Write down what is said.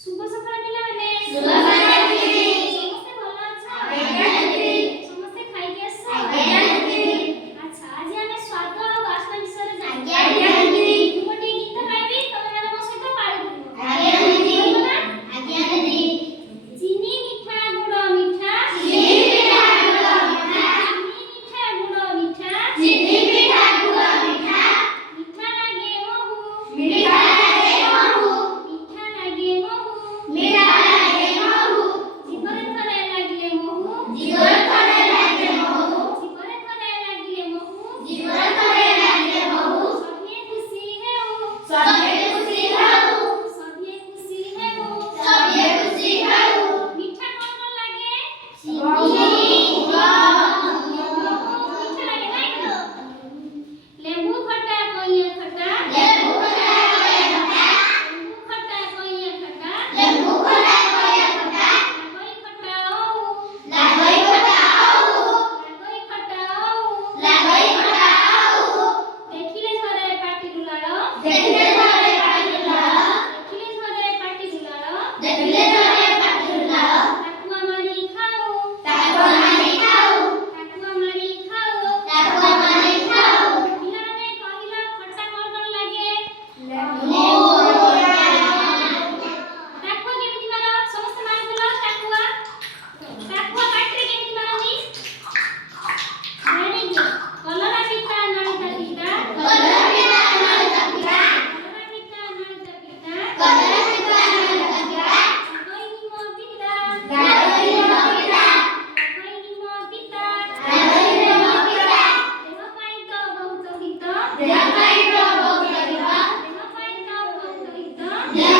शुभ सकाळ पिलाମାନେ शुभ सकाळ दिदी ସମସ୍ତେ ଭଲ ଅଛ ଆଜ୍ଞା ଦିଦି ସମସ୍ତେ ଖାଇକି ଆସିଛ ଆଜ୍ଞା ଦିଦି ଆଚ୍ଛା ଆଜି ଆମେ ସ୍ୱାଦ ଆଉ ବାସ୍ନା ବିଷୟରେ ଜାଣିବା ଆଜ୍ଞା ଦିଦି ମୁଁ ଗୋଟେ ଗୀତ ଗାଇବି ତମେ ମାନେ ମୋ ସହିତ ପାଳି କରିବ ଆଜ୍ଞା ଦିଦି କହିବ ନା ଆଜ୍ଞା ଦିଦି ଚିନି ମିଠା ଗୁଡ଼ ମିଠା ଚିନି ମିଠା ଗୁଡ଼ ମିଠା ଚିନି ମିଠା ଗୁଡ଼ ମିଠା ଚିନି ମିଠା ଗୁଡ଼ ମିଠା ମିଠା ଲାଗେ ମହୁ ମିଠା ଲାଗେ ମହୁ ମିଠା ଲାଗେ ମହୁ ମିଠା ଲାଗେ ମହୁ ଜୀବରେ ଥରେ ଲାଗିଲେ ମହୁ ଜୀବନ ଥରେ ଲାଗେ ମହୁ ଜୀବରେ ଥରେ ଲାଗିଲେ ମହୁ ଜୀବନ ଥରେ ଲାଗେ ମହୁ ସଭିଏ ଖୁସି ହେଉ ସଭିଏ ଖୁସି ହେଉ ସଭିଏ ଖୁସି ହେଉ ସଭିଏ ଖୁସି ହେଉ ମିଠା କଣ ଲାଗେ ଚିନି ଗୁଡ଼ ମିଠା ଲାଗେ ନାଇଁ ଲେମ୍ବୁ ଖଟା କଇଁଆ ଖଟା ଲେମ୍ବୁ ଖଟା କଇଁଆ ଖଟା ଲେମ୍ବୁ ଖଟା କଇଁଆ ଖଟା ଲେମ୍ବୁ ଖଟା କଇଁଆ ଖଟା ଲାଗଇ ଖଟା ଆଉ ଲାଗଇ ଖଟା ଆଉ ଲାଗଇ ଖଟା ଆଉ ଲାଗଇ ଖଟା ଆଉ ଦେଖିଲେ ଥରେ ପାଟିରୁ ଲାଳ ଦେଖିଲେ ଥରେ ପାଟିରୁ ଲାଳ ଦେଖିଲେ ଥରେ ପାଟିରୁ ଲାଳ ଦେଖିଲେ ଥରେ ପାଟିରୁ ଲାଳ ଟାକୁଆ ମାରି ଖାଉ ତାକୁ ମାରି ଖାଉ ଟାକୁଆ ମାରି ଖାଉ ତାକୁ ମାରି ଖାଉ ପିଲାମାନେ କହିଲ ଖଟା କଣ ଲାଗେ ଲେମ୍ବୁ ଟାକୁଆ କେମିତି ମାର ସମସ୍ତେ ମାରିଦେଲ ଟାକୁଆ ଟାକୁଆ ପାଟିରେ କେମିତି ମାରନ୍ତି ଭେରି ଗୁଡ୍ କଲରା ପିତା ନଳିତା ପିତା କଲରା ପିତା ନଳିତା ପିତା କଲରା ପିତା ନଳିତା ପିତା କଲରା ପିତା ନଳିତା ପିତା ଲାଗଇ ନିମ ପିତା ଲାଗଇ ନିମ ପିତା ଲାଗଇ ନିମ ପିତା ଲାଗଇ ନିମ ପିତା ଦେହ ପାଇଁ ତ ବହୁତ ହିତ ଦେହ ପାଇଁ ତ ବହୁତ ହିତ ଦେହ ପାଇଁ ତ ବହୁତ ହିତ ଦେହ